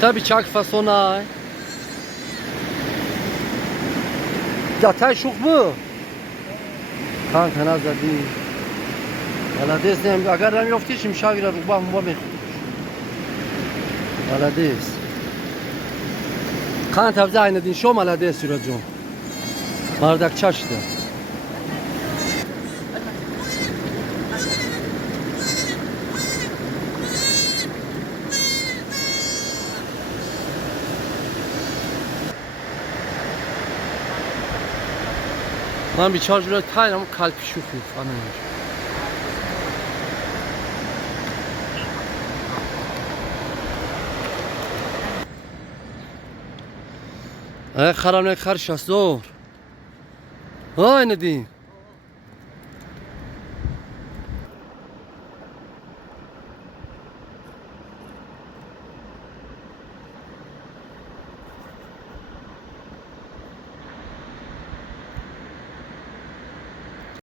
Tabii çak fasona. Ya tay şuk bu. Kanka nazar değil. Valla desem agar ben yoftişim şagira ruba mı var Valla des. Kan tabza aynı din şom ala des süracağım. Bardak çaştı. من بیچار جلوی تایم kalp شوخی falan. خرام نه خرش است دور. ها ندی.